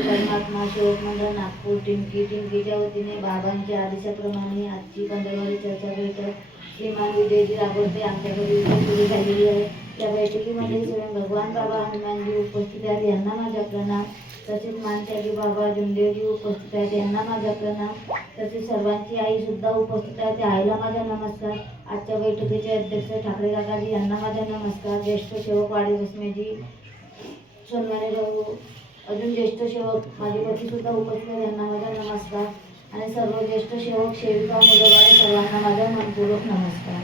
परमात्मा शोक नागपूर टिमकी टिमकीच्या वतीने बाबांच्या आदेशाप्रमाणे आजची पंधरावारी चर्चा भेटत श्रीमान विजयजी राघवते आमच्याकडे झालेली आहे. त्या बैठकीमध्ये स्वयं भगवान बाबा हनुमानजी उपस्थित आहेत. यांना माझ्या प्रणाम. तसेच मानत्यागी बाबा जुंडेजी उपस्थित आहेत यांना माझा प्रणाम. तसेच सर्वांची आई सुद्धा उपस्थित आहे त्या आईला माझा नमस्कार. आजच्या बैठकीचे अध्यक्ष ठाकरे काकाजी यांना माझा नमस्कार. ज्येष्ठ सेवक वाडे बसमेजी सन्मान्य भाऊ अजून ज्येष्ठ सेवक माझे पतीसुद्धा उपस्थित आहेत, यांना माझा नमस्कार. आणि सर्व ज्येष्ठ सेवक सेविका मुलंबाळ सर्वांना माझा मनपूर्वक नमस्कार.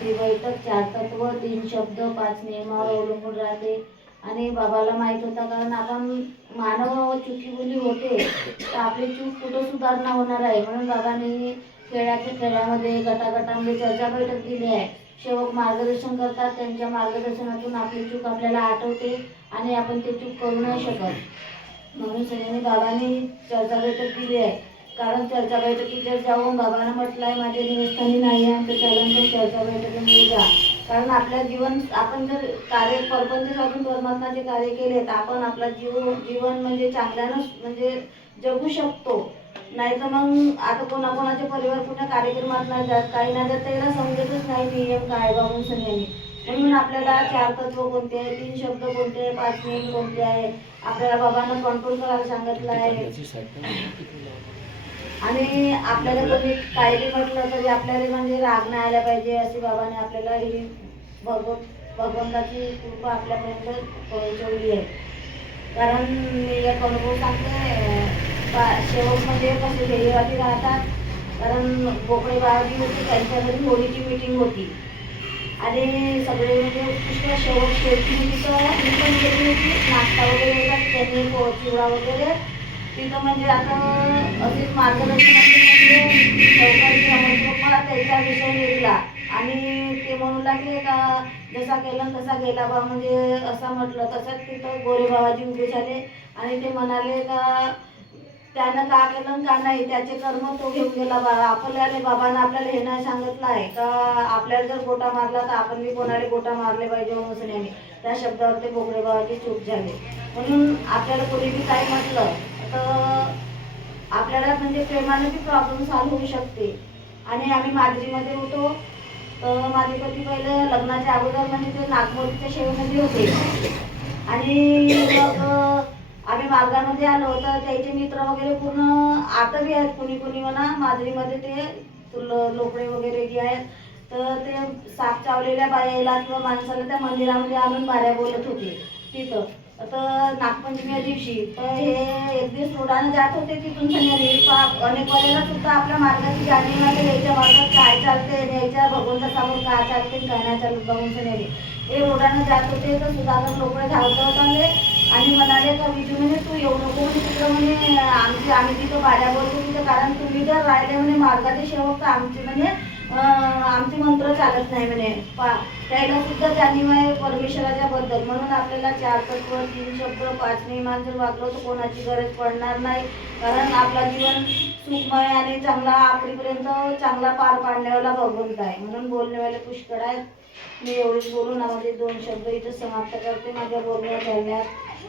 ही बैठक चार तत्व तीन शब्द पाच नियमावर अवलंबून राहते. आणि बाबाला माहीत होता कारण आपण मानव चुकीबुली होते तर आपली चूक कुठं सुधारणा होणार आहे? म्हणून बाबांनी खेळाच्या खेळामध्ये गटागटामध्ये चर्चा बैठक दिली आहे. सेवक मार्गदर्शन करतात त्यांच्या मार्गदर्शनातून आपली चूक आपल्याला आठवते आणि आपण ते चूक करू नाही शकत. म्हणून सगळ्यांनी बाबांनी चर्चा बैठक दिली आहे. कारण चर्चा बैठकीत जर जाऊन बाबांना म्हटलं आहे माझ्या निवस्थानी नाही आहे तर त्यानंतर चर्चा बैठकीमध्ये जा. कारण आपल्या जीवन आपण जर कार्य परपंच साधून परमात्माचे कार्य केले तर आपण आपला जीव जीवन म्हणजे चांगल्यानं म्हणजे जगू शकतो. नाही तर मग आता कोणाकोणाचे परिवार कुठल्या कार्यक्रमात नाही जात काही नाही जात त्याला समजतच नाही नियम काय बाबून सगळ्यांनी म्हणून आपल्याला चार तत्व कोणते आहे तीन शब्द कोणते आहे पाच नियम कोणते आहे आपल्याला बाबांना कंट्रोल करायला सांगितलं आहे? आणि आपल्याला कोणी काही बी म्हटलं तरी आपल्याला म्हणजे राग नाही आला पाहिजे अशी बाबाने आपल्याला ही भगव भगवंताची कृपा आपल्यापर्यंत पोहोचवली आहे. कारण मी एक अनुभव सांगते अं, बा- शेवट म्हणजे कसे देवीवादी राहतात कारण बोकडे बाळगी होती त्यांच्या घरी होळीची मीटिंग होती. आणि सगळे म्हणजे उत्कृष्ट शेवट शेवटी तिथं मी पण गेली होती नाश्ता वगैरे येतात त्यांनी चिवडा वगैरे तिथं म्हणजे आता असेच मार्गदर्शन म्हणजे त्याचा विषय निघला आणि ते म्हणू लागले का जसा केला तसा गेला बा म्हणजे असं म्हटलं. तसंच तिथं गोरेबाबाजी उभे झाले आणि ते म्हणाले का त्यानं का केलं का नाही त्याचे कर्म तो घेऊन गेला बा. आपल्याला बाबानं आपल्याला हे नाही सांगितलं आहे का आपल्याला जर गोटा मारला तर आपण बी कोणाला गोटा मारले पाहिजे हो असण्याने त्या शब्दावर ते बोगडे बाबाची चूक झाली. म्हणून आपल्याला कोणी बी काय म्हटलं तर आपल्याला म्हणजे प्रेमाने बी प्रॉब्लेम सॉल्व्ह होऊ शकते. आणि आम्ही माजरीमध्ये होतो. तर माझे पती पहिले लग्नाच्या अगोदर म्हणजे ते नागमोडीच्या शेवटमध्ये होते. आणि मग आम्ही मार्गामध्ये आलो तर त्याचे मित्र वगैरे पूर्ण आता बी आहेत. कुणी कुणी म्हणा माजरीमध्ये ते लोकडे वगैरे जे आहेत तर ते साप चावलेल्या बायाला किंवा माणसाला त्या मंदिरामध्ये आणून बाऱ्या बोलत होते. तिथं. तर नागपंचमीच्या दिवशी. तर हे एक दिवस रोडानं जात होते तिथून सन्यारी अनेक वेळेला सुद्धा आपल्या मार्गाची जाणीव नाही यायच्या याच्या मार्गात काय चालते याच्या भगवंतासमोर काय चालते काय नाही चालू बघून सन्यारी हे रोडानं जात होते तर सुधाकर लोकडे धावत आले आणि म्हणाले का विजू म्हणे तू येऊ नको म्हणे तिकडं म्हणे आमची आम्ही तिथं बाऱ्या बोलतो तिथं. कारण तुम्ही जर राहिले म्हणे मार्गाचे सेवक तर आमचे म्हणे आमचे मंत्र चालत नाही म्हणे. पा त्याला सुद्धा जाणीव आहे. परमेश्वराच्या बद्दल म्हणून आपल्याला चार तत्व तीन शब्द पाच नियमान जर वागलो तर कोणाची गरज पडणार नाही. कारण आपला जीवन सुखमय आणि चांगला आखरीपर्यंत चांगला पार पाडण्यावाला भगवंत आहे. म्हणून बोलण्यावाले पुष्कळ आहेत. मी एवढेच बोलून माझे दोन शब्द इथं समाप्त करते. माझ्या बोलण्या झाल्यात.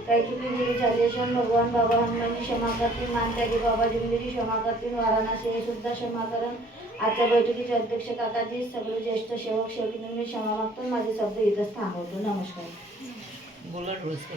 काही चुकी गेली झाली असून भगवान बाबा हनुमानजी क्षमा करतील. मानत्यागी बाबा जिंदगी क्षमा करतील. वाराणसी हे सुद्धा क्षमा करण. आजच्या बैठकीचे अध्यक्ष काकाजी सगळे ज्येष्ठ सेवक शेवटी मी क्षमा मागतो माझे शब्द इथंच थांबवतो. नमस्कार. গোলার রোজ